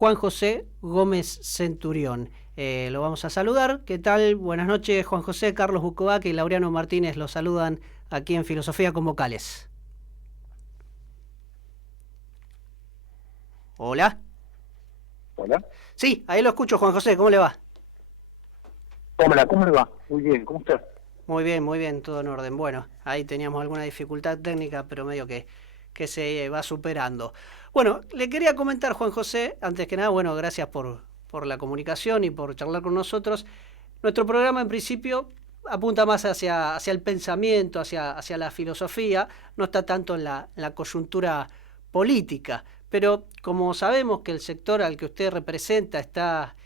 Juan José Gómez Centurión. Lo vamos a saludar. ¿Qué tal? Buenas noches, Juan José. Carlos Bukovac y Laureano Martínez los saludan aquí en Filosofía con Vocales. Hola. Hola. Sí, ahí lo escucho, Juan José. ¿Cómo le va? Hola, ¿cómo le va? Muy bien, ¿cómo está? Muy bien, todo en orden. Bueno, ahí teníamos alguna dificultad técnica, pero medio que se va superando. Bueno, le quería comentar, Juan José, antes que nada, bueno, gracias por la comunicación y por charlar con nosotros. Nuestro programa, en principio, apunta más hacia el pensamiento, hacia la filosofía, no está tanto en la coyuntura política. Pero como sabemos que el sector al que usted representa está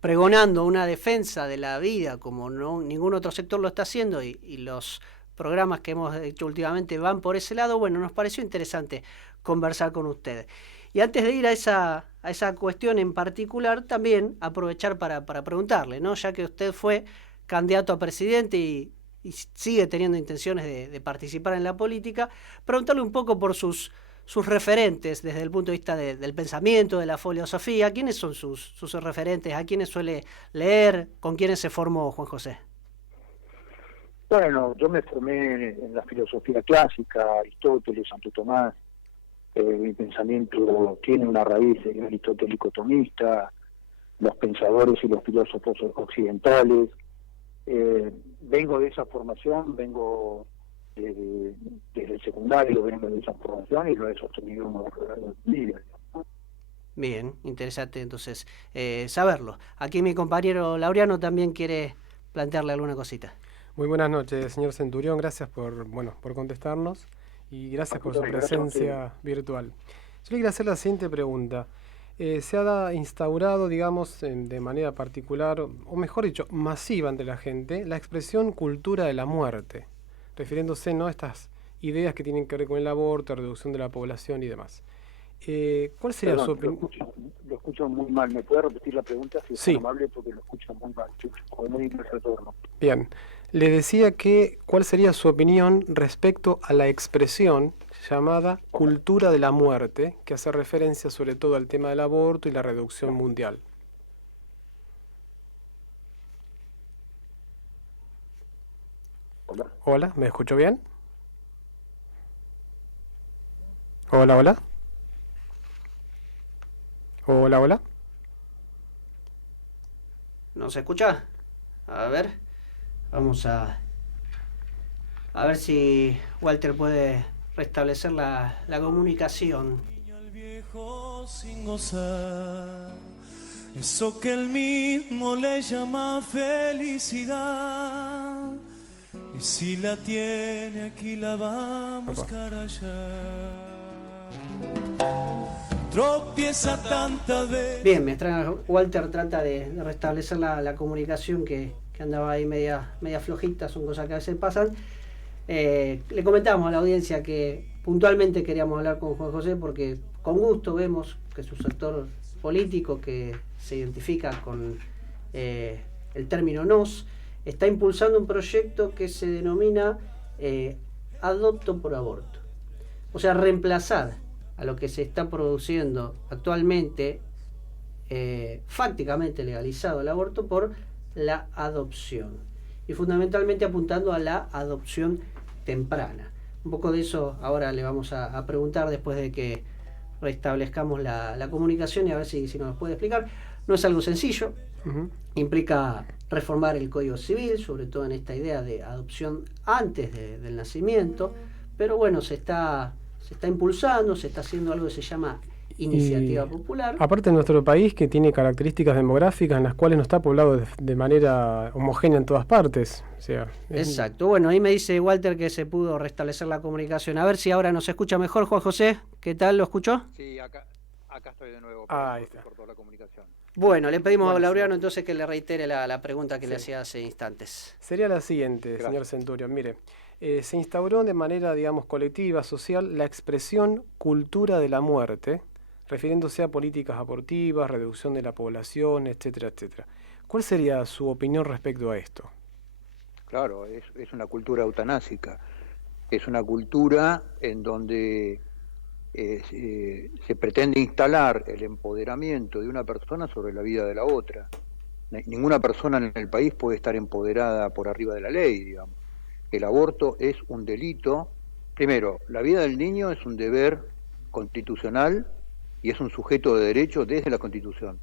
pregonando una defensa de la vida como ningún otro sector lo está haciendo y los programas que hemos hecho últimamente van por ese lado, bueno, nos pareció interesante conversar con ustedes. Y antes de ir a esa cuestión en particular, también aprovechar para preguntarle, ¿no? Ya que usted fue candidato a presidente y sigue teniendo intenciones de participar en la política, preguntarle un poco por sus referentes desde el punto de vista del pensamiento, de la filosofía. ¿Quiénes son sus referentes? ¿A quiénes suele leer? ¿Con quiénes se formó Juan José? Bueno, yo me formé en la filosofía clásica, Aristóteles, Santo Tomás. Mi pensamiento tiene una raíz aristotélico tomista, los pensadores y los filósofos occidentales. Vengo de esa formación, vengo desde el secundario, vengo de esa formación y lo he sostenido a lo largo de mi vida. Bien, interesante entonces saberlo. Aquí mi compañero Laureano también quiere plantearle alguna cosita. Muy buenas noches, señor Centurión. Gracias por contestarnos y gracias por su presencia virtual. Yo le quería hacer la siguiente pregunta. Se ha instaurado, digamos, de manera particular, o mejor dicho, masiva entre la gente, la expresión cultura de la muerte, refiriéndose, ¿no?, a estas ideas que tienen que ver con el aborto, reducción de la población y demás. ¿Cuál sería su opinión? Lo escucho muy mal. ¿Me puede repetir la pregunta si es Sí. tan amable? Porque lo escucho muy mal. Con muy mal retorno. Bien. Le decía que cuál sería su opinión respecto a la expresión llamada cultura de la muerte, que hace referencia sobre todo al tema del aborto y la reducción mundial. Hola. Hola, ¿me escuchó bien? Hola, hola. Hola, hola. ¿No se escucha? A ver, vamos a ver si Walter puede restablecer la comunicación. Al viejo sin gozar, eso que él mismo le llama felicidad, y si la tiene aquí la va a buscar allá. Tropieza tantas veces. Bien, mientras Walter trata de restablecer la comunicación que andaba ahí media flojita, son cosas que a veces pasan. Le comentábamos a la audiencia que puntualmente queríamos hablar con Juan José porque con gusto vemos que su sector político, que se identifica con el término NOS, está impulsando un proyecto que se denomina Adopto por Aborto. O sea, reemplazar a lo que se está produciendo actualmente, fácticamente legalizado el aborto, por la adopción. Y fundamentalmente apuntando a la adopción temprana. Un poco de eso ahora le vamos a preguntar después de que restablezcamos la comunicación y a ver si nos puede explicar. No es algo sencillo, implica reformar el Código Civil, sobre todo en esta idea de adopción antes del nacimiento, pero bueno, se está impulsando, se está haciendo algo que se llama iniciativa popular. Aparte de nuestro país, que tiene características demográficas en las cuales no está poblado de manera homogénea en todas partes. O sea, exacto. Bueno, ahí me dice Walter que se pudo restablecer la comunicación. A ver si ahora nos escucha mejor, Juan José. ¿Qué tal? ¿Lo escuchó? Sí, acá estoy de nuevo. Ahí está. Por toda la comunicación. Bueno, le pedimos a Laureano entonces que le reitere la pregunta que le hacía hace instantes. Sería la siguiente, Gracias. señor Centurión. Mire, se instauró de manera, digamos, colectiva, social, la expresión cultura de la muerte, refiriéndose a políticas abortivas, reducción de la población, etcétera, etcétera. ¿Cuál sería su opinión respecto a esto? Claro, es una cultura eutanásica. Es una cultura en donde se pretende instalar el empoderamiento de una persona sobre la vida de la otra. Ninguna persona en el país puede estar empoderada por arriba de la ley, digamos. El aborto es un delito. Primero, la vida del niño es un deber constitucional y es un sujeto de derecho desde la Constitución.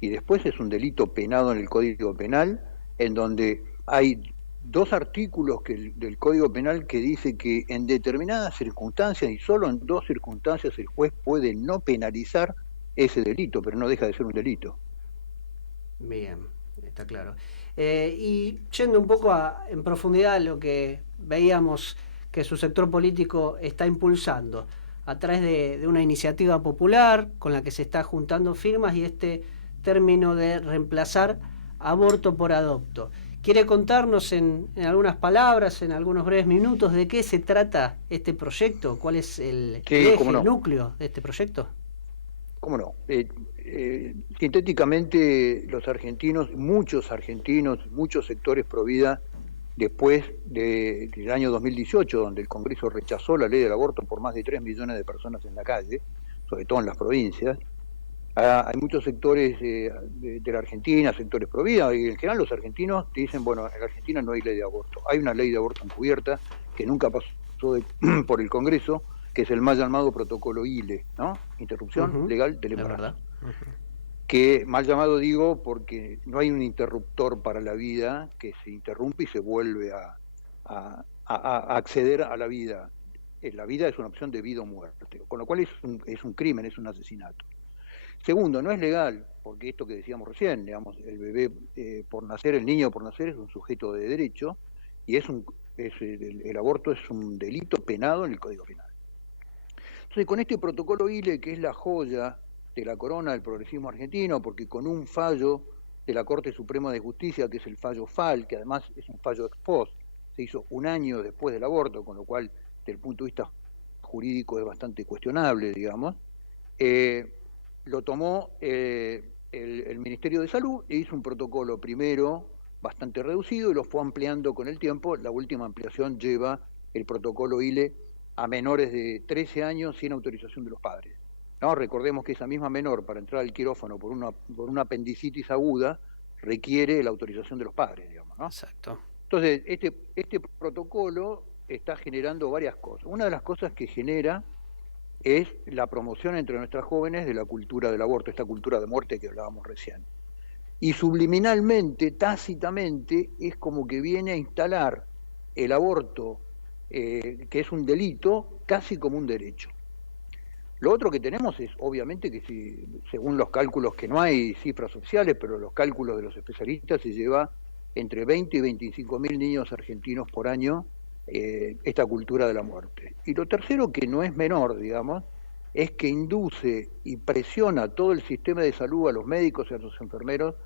Y después es un delito penado en el Código Penal, en donde hay 2 artículos del Código Penal que dice que en determinadas circunstancias, y solo en 2 circunstancias, el juez puede no penalizar ese delito, pero no deja de ser un delito. Bien, está claro. Y yendo un poco en profundidad a lo que veíamos que su sector político está impulsando a través de una iniciativa popular con la que se está juntando firmas y este término de reemplazar aborto por adopto. ¿Quiere contarnos en algunas palabras, en algunos breves minutos, de qué se trata este proyecto? ¿Cuál es el eje, el núcleo de este proyecto? ¿Cómo no? Sintéticamente, los argentinos, muchos sectores pro vida, después del año 2018, donde el Congreso rechazó la ley del aborto por más de 3 millones de personas en la calle, sobre todo en las provincias, hay muchos sectores de la Argentina, sectores pro vida, y en general los argentinos dicen, bueno, en la Argentina no hay ley de aborto. Hay una ley de aborto encubierta que nunca pasó por el Congreso, que es el mal llamado protocolo ILE, ¿no? Interrupción legal del embarazo. Que mal llamado digo porque no hay un interruptor para la vida que se interrumpe y se vuelve a acceder a la vida. La vida es una opción de vida o muerte, con lo cual es un crimen, es un asesinato. Segundo, no es legal, porque esto que decíamos recién, digamos, el bebé por nacer, el niño por nacer es un sujeto de derecho y el aborto es un delito penado en el Código Penal. Entonces, con este protocolo ILE, que es la joya de la corona del progresismo argentino, porque con un fallo de la Corte Suprema de Justicia, que es el fallo FAL, que además es un fallo ex post, se hizo un año después del aborto, con lo cual, desde el punto de vista jurídico es bastante cuestionable, digamos, lo tomó el Ministerio de Salud e hizo un protocolo primero bastante reducido y lo fue ampliando con el tiempo. La última ampliación lleva el protocolo ILE a menores de 13 años sin autorización de los padres. No, recordemos que esa misma menor, para entrar al quirófano por una apendicitis aguda, requiere la autorización de los padres, digamos, ¿no? Exacto. Entonces, este protocolo está generando varias cosas. Una de las cosas que genera es la promoción entre nuestras jóvenes de la cultura del aborto, esta cultura de muerte que hablábamos recién. Y subliminalmente, tácitamente, es como que viene a instalar el aborto, que es un delito, casi como un derecho. Lo otro que tenemos es, obviamente, que según los cálculos, que no hay cifras oficiales, pero los cálculos de los especialistas, se lleva entre 20 y 25 mil niños argentinos por año esta cultura de la muerte. Y lo tercero, que no es menor, digamos, es que induce y presiona todo el sistema de salud, a los médicos y a los enfermeros,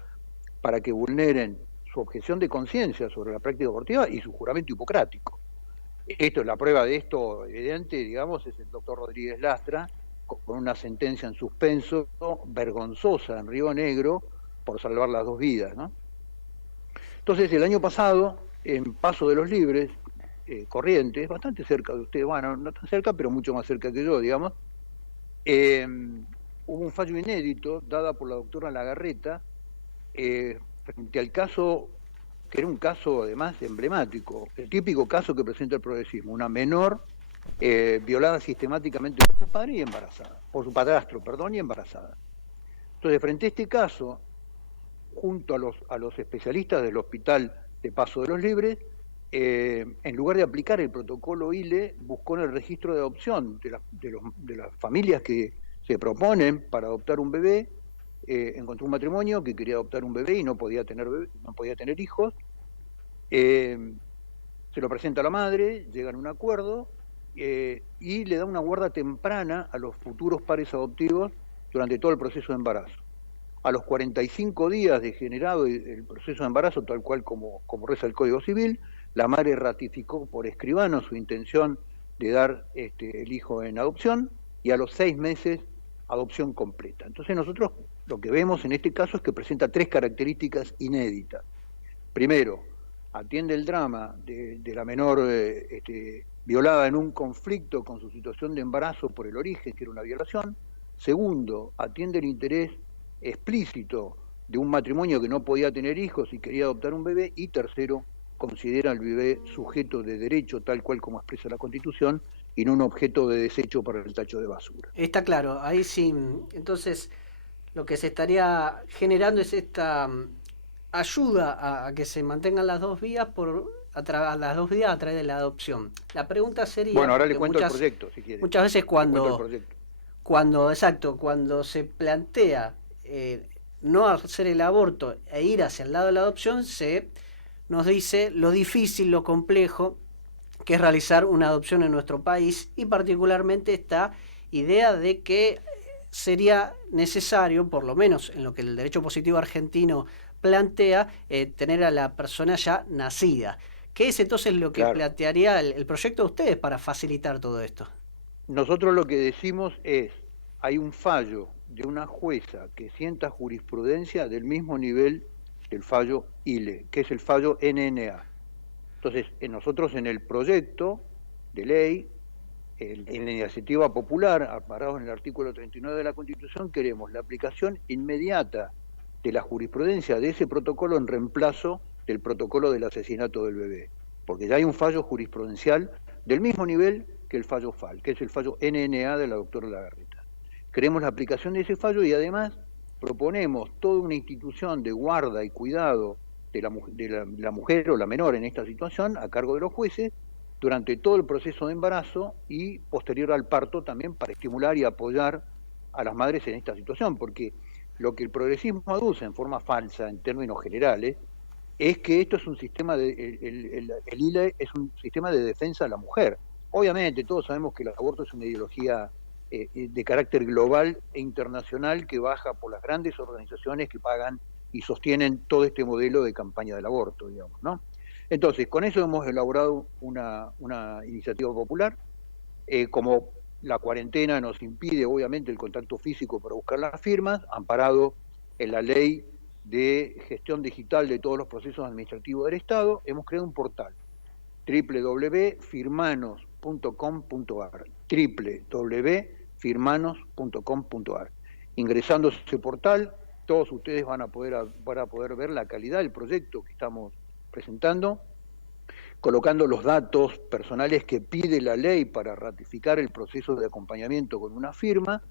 para que vulneren su objeción de conciencia sobre la práctica abortiva y su juramento hipocrático. La prueba de esto evidente, digamos, es el doctor Rodríguez Lastra, con una sentencia en suspenso vergonzosa en Río Negro por salvar las 2 vidas, ¿no? Entonces, el año pasado, en Paso de los Libres, Corrientes, bastante cerca de ustedes, bueno, no tan cerca, pero mucho más cerca que yo, digamos, hubo un fallo inédito dada por la doctora Lagarreta frente al caso, que era un caso además emblemático, el típico caso que presenta el progresismo, una menor violada sistemáticamente por su padre y embarazada, por su padrastro, perdón, y embarazada. Entonces, frente a este caso, junto a los especialistas del Hospital de Paso de los Libres, en lugar de aplicar el protocolo ILE, buscó en el registro de adopción de las familias que se proponen para adoptar un bebé, encontró un matrimonio que quería adoptar un bebé y no podía tener hijos, se lo presenta a la madre, llegan a un acuerdo, y le da una guarda temprana a los futuros pares adoptivos durante todo el proceso de embarazo. A los 45 días de generado el proceso de embarazo, tal cual como reza el Código Civil, la madre ratificó por escribano su intención de dar el hijo en adopción, y a los 6 meses adopción completa. Entonces nosotros lo que vemos en este caso es que presenta 3 características inéditas. Primero, atiende el drama de la menor violada en un conflicto con su situación de embarazo por el origen, que era una violación. Segundo, atiende el interés explícito de un matrimonio que no podía tener hijos y quería adoptar un bebé. Y tercero, considera al bebé sujeto de derecho, tal cual como expresa la Constitución, y no un objeto de desecho para el tacho de basura. Está claro, ahí sí. Entonces, lo que se estaría generando es esta ayuda a que se mantengan las dos vías las dos vías a través de la adopción. La pregunta sería, bueno, ahora le porque cuento el proyecto, si quiere. muchas veces cuando se plantea no hacer el aborto e ir hacia el lado de la adopción, se nos dice lo difícil, lo complejo que es realizar una adopción en nuestro país, y particularmente esta idea de que sería necesario, por lo menos en lo que el derecho positivo argentino plantea, tener a la persona ya nacida. ¿Qué es entonces lo que plantearía el proyecto de ustedes para facilitar todo esto? Nosotros lo que decimos es, hay un fallo de una jueza que sienta jurisprudencia del mismo nivel del fallo ILE, que es el fallo NNA. Entonces, nosotros en el proyecto de ley, en la iniciativa popular, amparados en el artículo 39 de la Constitución, queremos la aplicación inmediata de la jurisprudencia de ese protocolo en reemplazo del protocolo del asesinato del bebé, porque ya hay un fallo jurisprudencial del mismo nivel que el fallo FAL, que es el fallo NNA de la doctora Lagarreta. Queremos la aplicación de ese fallo y además proponemos toda una institución de guarda y cuidado de la mujer o la menor en esta situación a cargo de los jueces durante todo el proceso de embarazo y posterior al parto, también para estimular y apoyar a las madres en esta situación, porque lo que el progresismo aduce en forma falsa en términos generales es que esto es un sistema el ILE es un sistema de defensa de la mujer. Obviamente todos sabemos que el aborto es una ideología de carácter global e internacional que baja por las grandes organizaciones que pagan y sostienen todo este modelo de campaña del aborto, digamos, ¿no? Entonces, con eso hemos elaborado una iniciativa popular. Como la cuarentena nos impide, obviamente, el contacto físico para buscar las firmas, amparado en la ley de gestión digital de todos los procesos administrativos del Estado, hemos creado un portal, www.firmanos.com.ar, www.firmanos.com.ar. Ingresando a ese portal, todos ustedes van a poder ver la calidad del proyecto que estamos presentando, colocando los datos personales que pide la ley para ratificar el proceso de acompañamiento con una firma.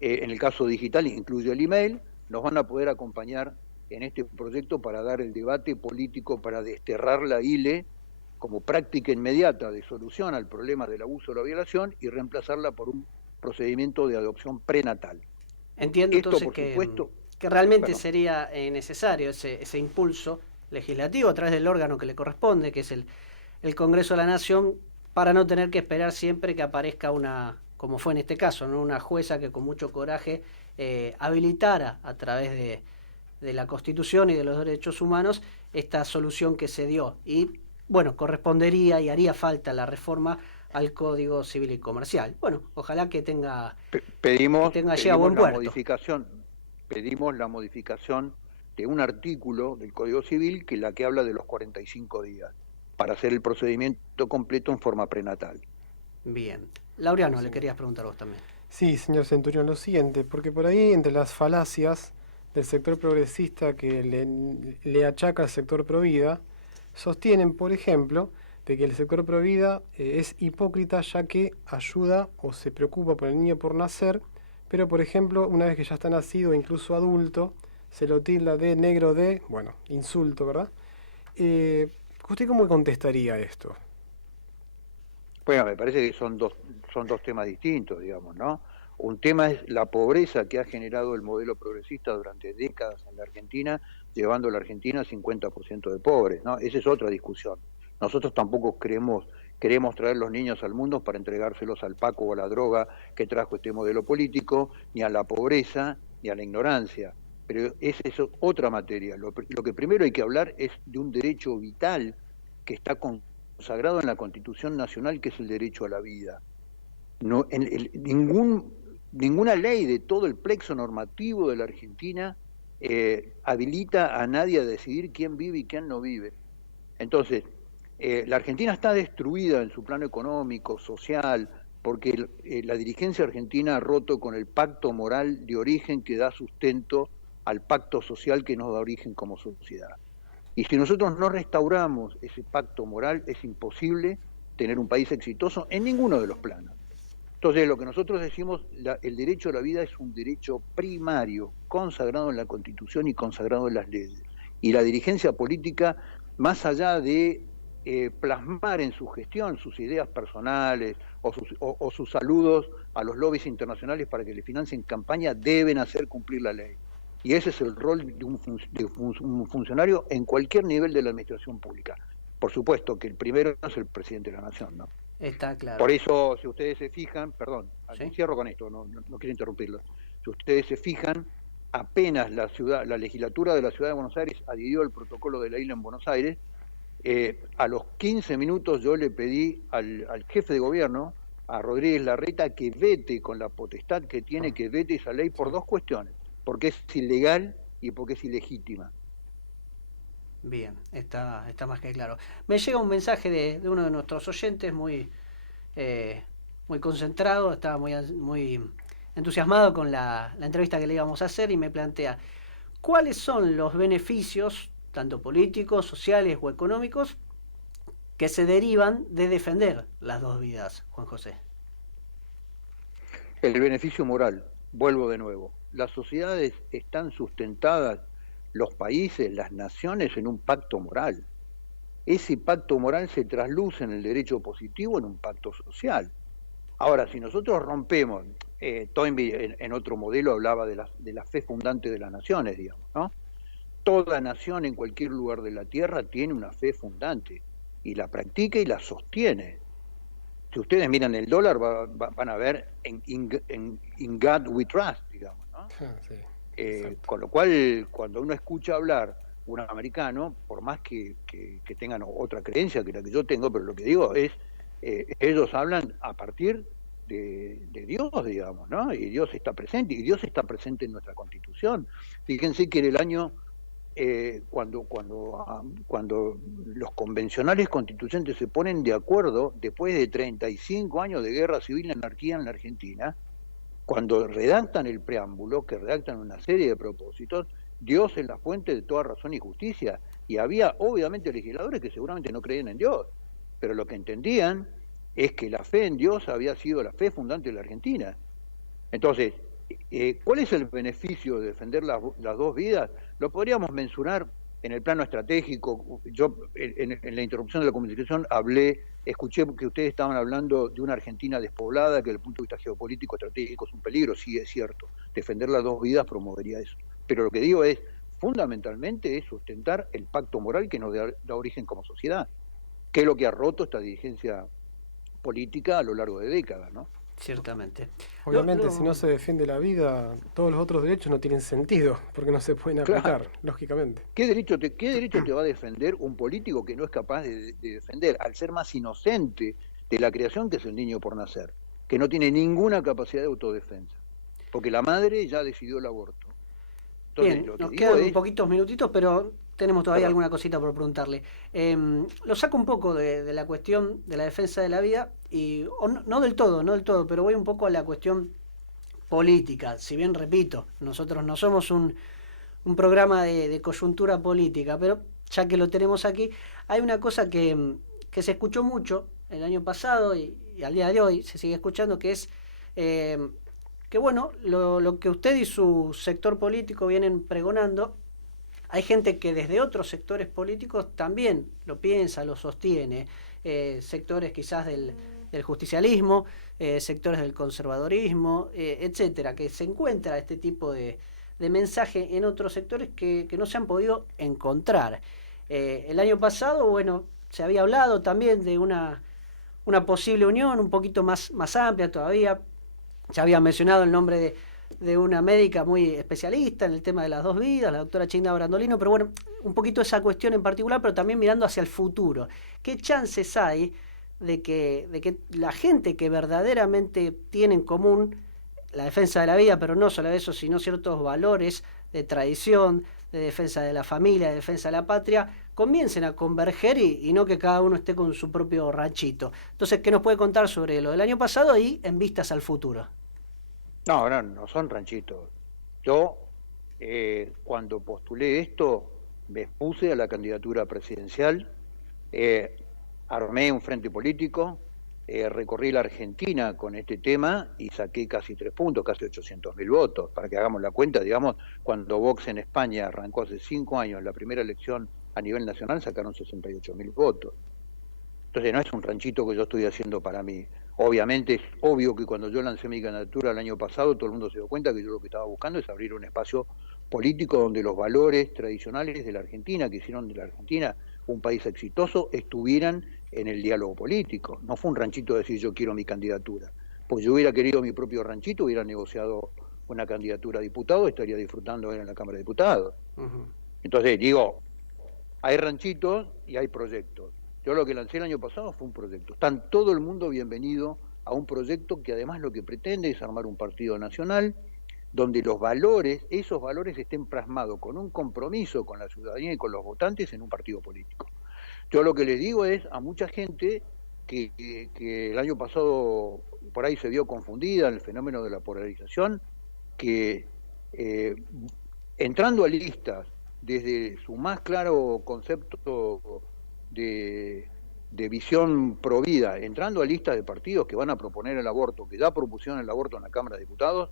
En el caso digital incluye el email. Nos van a poder acompañar en este proyecto para dar el debate político, para desterrar la ILE como práctica inmediata de solución al problema del abuso o la violación y reemplazarla por un procedimiento de adopción prenatal. Entiendo entonces que realmente sería necesario ese impulso legislativo a través del órgano que le corresponde, que es el Congreso de la Nación, para no tener que esperar siempre que aparezca como fue en este caso, ¿no? Una jueza que con mucho coraje habilitara a través de la Constitución y de los derechos humanos esta solución que se dio. Y bueno, correspondería y haría falta la reforma al Código Civil y Comercial. Bueno, ojalá que pedimos a buen puerto. Pedimos la modificación de un artículo del Código Civil que habla de los 45 días para hacer el procedimiento completo en forma prenatal. Bien. Laureano, le querías preguntar vos también. Sí, señor Centurión, lo siguiente, porque por ahí entre las falacias del sector progresista que le achaca al sector provida, sostienen, por ejemplo, de que el sector provida es hipócrita ya que ayuda o se preocupa por el niño por nacer, pero por ejemplo, una vez que ya está nacido, incluso adulto, se lo tilda de negro de, bueno, insulto, ¿verdad? ¿Usted cómo contestaría esto? Bueno, me parece que son dos temas distintos, digamos, ¿no? Un tema es la pobreza que ha generado el modelo progresista durante décadas en la Argentina, llevando a la Argentina a 50% de pobres, ¿no? Esa es otra discusión. Nosotros tampoco queremos traer los niños al mundo para entregárselos al Paco o a la droga que trajo este modelo político, ni a la pobreza, ni a la ignorancia. Pero esa es otra materia. Lo que primero hay que hablar es de un derecho vital que está consagrado en la Constitución Nacional, que es el derecho a la vida. No, ninguna ley de todo el plexo normativo de la Argentina habilita a nadie a decidir quién vive y quién no vive. Entonces, La Argentina está destruida en su plano económico, social, porque la dirigencia argentina ha roto con el pacto moral de origen que da sustento al pacto social que nos da origen como sociedad. Y si nosotros no restauramos ese pacto moral, es imposible tener un país exitoso en ninguno de los planos. Entonces, lo que nosotros decimos, el derecho a la vida es un derecho primario, consagrado en la Constitución y consagrado en las leyes. Y la dirigencia política, más allá de plasmar en su gestión sus ideas personales o sus saludos a los lobbies internacionales para que le financien campaña, deben hacer cumplir la ley. Y ese es el rol de un funcionario en cualquier nivel de la administración pública. Por supuesto que el primero es el presidente de la Nación, ¿no? Está claro. Por eso, si ustedes se fijan, perdón, ¿Sí? Cierro con esto, no quiero interrumpirlo. Si ustedes se fijan, apenas la legislatura de la Ciudad de Buenos Aires adhirió el protocolo de la isla en Buenos Aires, a los 15 minutos yo le pedí al jefe de gobierno, a Rodríguez Larreta, que vete con la potestad que tiene, que vete esa ley por dos cuestiones, porque es ilegal y porque es ilegítima. Bien, está más que claro. Me llega un mensaje de uno de nuestros oyentes muy concentrado, estaba muy entusiasmado con la entrevista que le íbamos a hacer y me plantea, ¿cuáles son los beneficios, tanto políticos, sociales o económicos, que se derivan de defender las dos vidas, Juan José? El beneficio moral, vuelvo de nuevo. Las sociedades están sustentadas, los países, las naciones, en un pacto moral. Ese pacto moral se trasluce en el derecho positivo en un pacto social. Ahora, si nosotros rompemos, Toynbee en otro modelo hablaba de la fe fundante de las naciones, digamos, ¿no? Toda nación en cualquier lugar de la Tierra tiene una fe fundante y la practica y la sostiene. Si ustedes miran el dólar, van a ver in God we trust, digamos, ¿no? Sí, con lo cual, cuando uno escucha hablar un americano, por más que tengan otra creencia que la que yo tengo, pero lo que digo es, ellos hablan a partir de Dios, digamos, ¿no? Y Dios está presente, y Dios está presente en nuestra Constitución. Fíjense que en el año, cuando los convencionales constituyentes se ponen de acuerdo, después de 35 años de guerra civil y anarquía en la Argentina, cuando redactan el preámbulo, que redactan una serie de propósitos, Dios es la fuente de toda razón y justicia. Y había, obviamente, legisladores que seguramente no creían en Dios, pero lo que entendían es que la fe en Dios había sido la fe fundante de la Argentina. Entonces, ¿cuál es el beneficio de defender las dos vidas? Lo podríamos mencionar en el plano estratégico. Yo, en la interrupción de la comunicación, escuché que ustedes estaban hablando de una Argentina despoblada, que desde el punto de vista geopolítico, estratégico es un peligro. Sí, es cierto. Defender las dos vidas promovería eso. Pero lo que digo es, fundamentalmente, es sustentar el pacto moral que nos da origen como sociedad, que es lo que ha roto esta dirigencia política a lo largo de décadas, ¿no? Ciertamente. Obviamente, si no se defiende la vida, todos los otros derechos no tienen sentido, porque no se pueden aplicar, claro, lógicamente. ¿Qué derecho te va a defender un político que no es capaz de defender al ser más inocente de la creación, que es el niño por nacer, que no tiene ninguna capacidad de autodefensa? Porque la madre ya decidió el aborto. Entonces, bien, nos quedan un poquitos minutitos, pero tenemos todavía alguna cosita por preguntarle. Lo saco un poco de la cuestión de la defensa de la vida, no del todo, pero voy un poco a la cuestión política. Si bien, repito, nosotros no somos un programa de coyuntura política, pero ya que lo tenemos aquí, hay una cosa que se escuchó mucho el año pasado y al día de hoy se sigue escuchando, que es que bueno, lo que usted y su sector político vienen pregonando, hay gente que desde otros sectores políticos también lo piensa, lo sostiene, sectores quizás del justicialismo, sectores del conservadorismo, etcétera, que se encuentra este tipo de mensaje en otros sectores que no se han podido encontrar. El año pasado, bueno, se había hablado también de una posible unión un poquito más amplia todavía. Se había mencionado el nombre de una médica muy especialista en el tema de las dos vidas, la doctora Chinda Brandolino, pero bueno, un poquito esa cuestión en particular, pero también mirando hacia el futuro. ¿Qué chances hay de que la gente que verdaderamente tiene en común la defensa de la vida, pero no solo eso, sino ciertos valores de tradición, de defensa de la familia, de defensa de la patria, comiencen a converger y no que cada uno esté con su propio ranchito. Entonces, ¿qué nos puede contar sobre lo del año pasado y en vistas al futuro? No, no son ranchitos. Yo, cuando postulé esto, me expuse a la candidatura presidencial, armé un frente político, recorrí la Argentina con este tema y saqué casi 3 puntos, casi 800.000 votos. Para que hagamos la cuenta, digamos, cuando Vox en España arrancó hace 5 años la primera elección a nivel nacional, sacaron 68.000 votos. Entonces no es un ranchito que yo estoy haciendo para mí. Obviamente es obvio que cuando yo lancé mi candidatura el año pasado, todo el mundo se dio cuenta que yo lo que estaba buscando es abrir un espacio político donde los valores tradicionales de la Argentina, que hicieron de la Argentina un país exitoso, estuvieran en el diálogo político. No fue un ranchito decir yo quiero mi candidatura. Pues yo hubiera querido mi propio ranchito, hubiera negociado una candidatura a diputado, estaría disfrutando en la Cámara de Diputados. Entonces digo, hay ranchitos y hay proyectos. Yo lo que lancé el año pasado fue un proyecto. Están todo el mundo bienvenido a un proyecto que además lo que pretende es armar un partido nacional donde los valores, esos valores estén plasmados con un compromiso con la ciudadanía y con los votantes en un partido político. Yo lo que les digo es a mucha gente que el año pasado por ahí se vio confundida en el fenómeno de la polarización, que entrando a listas desde su más claro concepto de visión provida, entrando a listas de partidos que van a proponer el aborto, que ya propusieron el aborto en la Cámara de Diputados,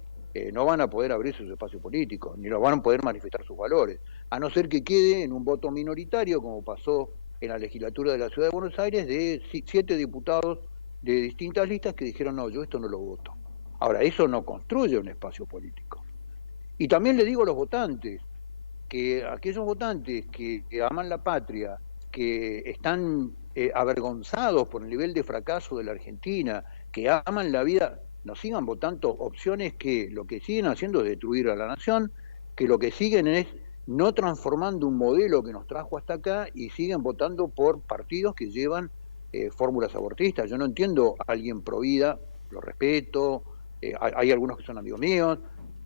no van a poder abrir sus espacios políticos, ni lo van a poder manifestar sus valores, a no ser que quede en un voto minoritario, como pasó en la legislatura de la Ciudad de Buenos Aires, de 7 diputados de distintas listas que dijeron, no, yo esto no lo voto. Ahora, eso no construye un espacio político. Y también le digo a los votantes, que aquellos votantes que aman la patria, que están avergonzados por el nivel de fracaso de la Argentina, que aman la vida, no sigan votando opciones que lo que siguen haciendo es destruir a la nación, que lo que siguen es no transformando un modelo que nos trajo hasta acá y siguen votando por partidos que llevan fórmulas abortistas. Yo no entiendo a alguien pro vida, lo respeto, hay algunos que son amigos míos,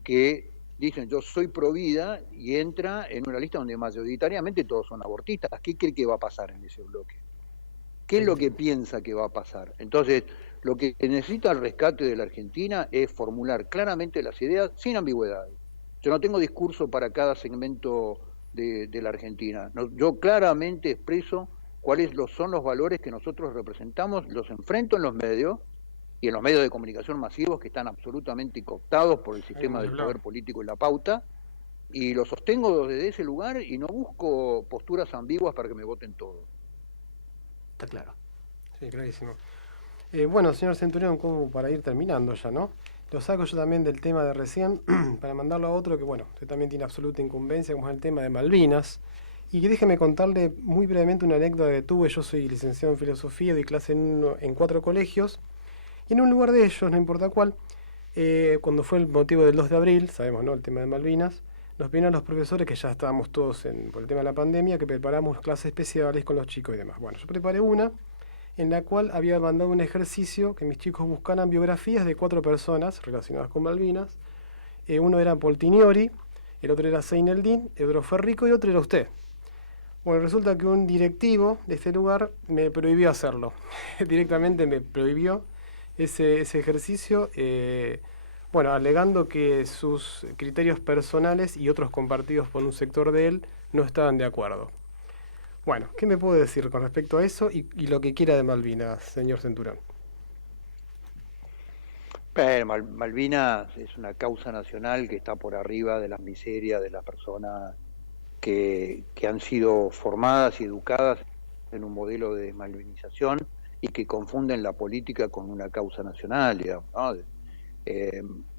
que dicen yo soy pro vida y entra en una lista donde mayoritariamente todos son abortistas. ¿Qué cree que va a pasar en ese bloque? ¿Qué es lo que piensa que va a pasar? Entonces, lo que necesita el rescate de la Argentina es formular claramente las ideas sin ambigüedades. Yo no tengo discurso para cada segmento de la Argentina. No, yo claramente expreso cuáles son los valores que nosotros representamos, los enfrento en los medios y en los medios de comunicación masivos que están absolutamente cooptados por el sistema del poder político y la pauta, y los sostengo desde ese lugar y no busco posturas ambiguas para que me voten todos. Está claro. Sí, clarísimo. Bueno, señor Centurión, como para ir terminando ya, ¿no? Lo saco yo también del tema de recién para mandarlo a otro que, bueno, usted también tiene absoluta incumbencia, como es el tema de Malvinas. Y que déjeme contarle muy brevemente una anécdota que tuve. Yo soy licenciado en filosofía, doy clase en 4 colegios. Y en un lugar de ellos, no importa cuál, cuando fue el motivo del 2 de abril, sabemos, ¿no?, el tema de Malvinas, nos pidieron los profesores, que ya estábamos todos por el tema de la pandemia, que preparamos clases especiales con los chicos y demás. Bueno, yo preparé una en la cual había mandado un ejercicio que mis chicos buscaran biografías de 4 personas relacionadas con Malvinas. Uno era Poltiniori, el otro era Seineldin, el otro fue Rico y otro era usted. Bueno, resulta que un directivo de este lugar me prohibió hacerlo. Directamente me prohibió ese ejercicio, bueno, alegando que sus criterios personales y otros compartidos por un sector de él no estaban de acuerdo. Bueno, ¿qué me puede decir con respecto a eso y lo que quiera de Malvinas, señor Centurión? Malvinas es una causa nacional que está por arriba de las miserias de las personas que han sido formadas y educadas en un modelo de desmalvinización y que confunden la política con una causa nacional, digamos, ¿no?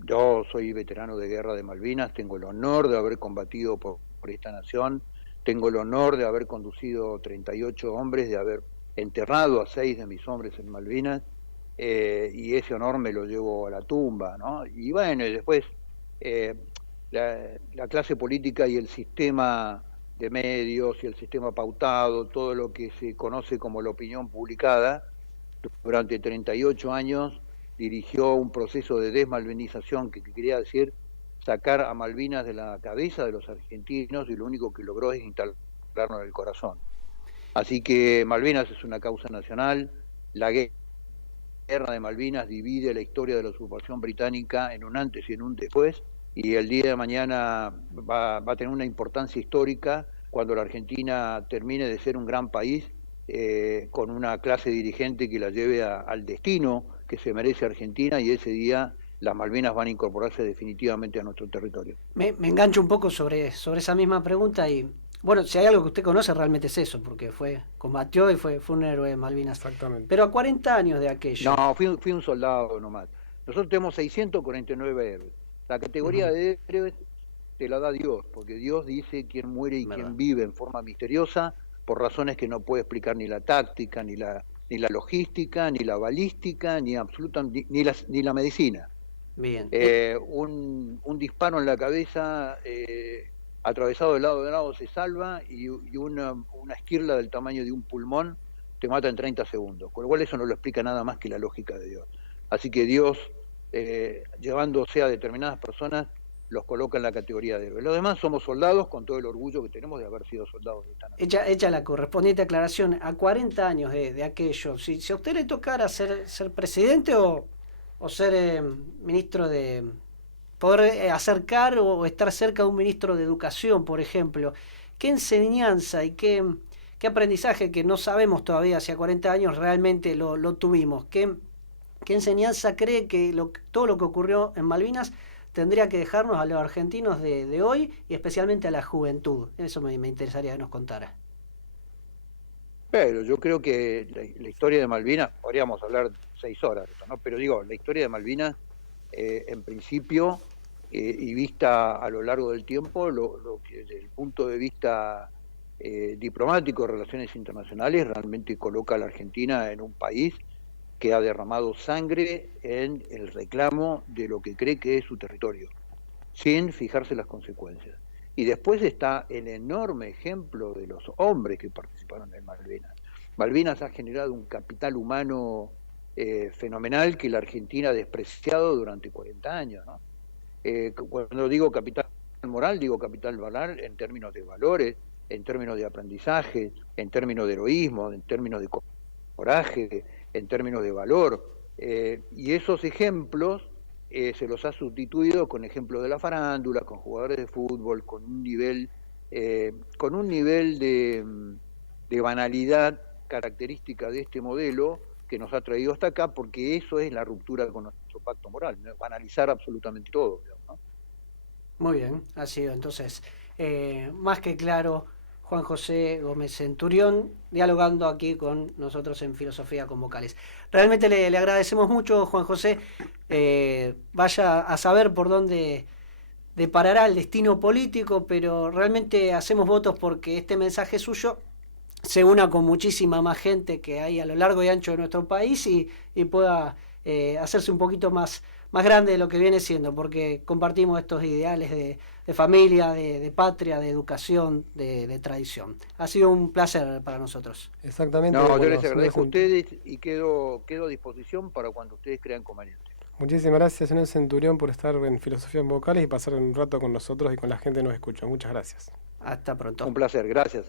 Yo soy veterano de guerra de Malvinas, tengo el honor de haber combatido por esta nación, tengo el honor de haber conducido 38 hombres, de haber enterrado a 6 de mis hombres en Malvinas, y ese honor me lo llevo a la tumba, ¿no? Y bueno, y después la clase política y el sistema de medios y el sistema pautado, todo lo que se conoce como la opinión publicada, durante 38 años dirigió un proceso de desmalvinización que quería decir sacar a Malvinas de la cabeza de los argentinos y lo único que logró es instalarnos en el corazón. Así que Malvinas es una causa nacional, la guerra de Malvinas divide la historia de la usurpación británica en un antes y en un después, y el día de mañana va a tener una importancia histórica cuando la Argentina termine de ser un gran país, con una clase dirigente que la lleve al destino que se merece Argentina, y ese día las Malvinas van a incorporarse definitivamente a nuestro territorio. Me engancho un poco sobre esa misma pregunta y, bueno, si hay algo que usted conoce realmente es eso, porque combatió y fue un héroe de Malvinas. Exactamente. Pero a 40 años de aquello. No, fui un soldado nomás. Nosotros tenemos 649 héroes. La categoría de héroes te la da Dios, porque Dios dice quién muere y quién vive en forma misteriosa, por razones que no puede explicar ni la táctica, ni la logística, ni la balística, ni la medicina. Bien. Un disparo en la cabeza, atravesado de lado a lado, se salva, y una esquirla del tamaño de un pulmón te mata en 30 segundos, con lo cual eso no lo explica nada más que la lógica de Dios. Así que Dios, llevándose a determinadas personas, los coloca en la categoría de héroes. Los demás somos soldados con todo el orgullo que tenemos de haber sido soldados de esta nación. Hecha la correspondiente aclaración, a 40 años de aquello, si a usted le tocara ser presidente o ser ministro de... poder acercar o estar cerca de un ministro de Educación, por ejemplo, ¿qué enseñanza y qué aprendizaje, que no sabemos todavía si a 40 años realmente lo tuvimos? ¿Qué enseñanza cree que todo lo que ocurrió en Malvinas tendría que dejarnos a los argentinos de hoy y especialmente a la juventud? Eso me interesaría que nos contara. Pero yo creo que la historia de Malvinas, podríamos hablar 6 horas de esto, ¿no? Pero digo, la historia de Malvinas, en principio, y vista a lo largo del tiempo, lo que desde el punto de vista diplomático de relaciones internacionales, realmente coloca a la Argentina en un país que ha derramado sangre en el reclamo de lo que cree que es su territorio, sin fijarse las consecuencias. Y después está el enorme ejemplo de los hombres que participaron en Malvinas. Malvinas ha generado un capital humano fenomenal que la Argentina ha despreciado durante 40 años, ¿no? Cuando digo capital moral, digo capital moral en términos de valores, en términos de aprendizaje, en términos de heroísmo, en términos de coraje, en términos de valor. Y esos ejemplos se los ha sustituido con ejemplos de la farándula, con jugadores de fútbol, con un nivel de banalidad característica de este modelo que nos ha traído hasta acá, porque eso es la ruptura con nuestro pacto moral, ¿no? Banalizar absolutamente todo, ¿no? Muy bien, ha sido entonces más que claro Juan José Gómez Centurión, dialogando aquí con nosotros en Filosofía con Vocales. Realmente le agradecemos mucho, Juan José. Vaya a saber por dónde deparará el destino político, pero realmente hacemos votos porque este mensaje suyo se una con muchísima más gente que hay a lo largo y ancho de nuestro país y pueda hacerse un poquito más grande de lo que viene siendo, porque compartimos estos ideales de familia, de patria, de educación, de tradición. Ha sido un placer para nosotros. Exactamente. No, yo les agradezco a ustedes y quedo a disposición para cuando ustedes crean conveniente. Muchísimas gracias, señor Centurión, por estar en Filosofía en Vocales y pasar un rato con nosotros y con la gente que nos escucha. Muchas gracias. Hasta pronto. Un placer, gracias.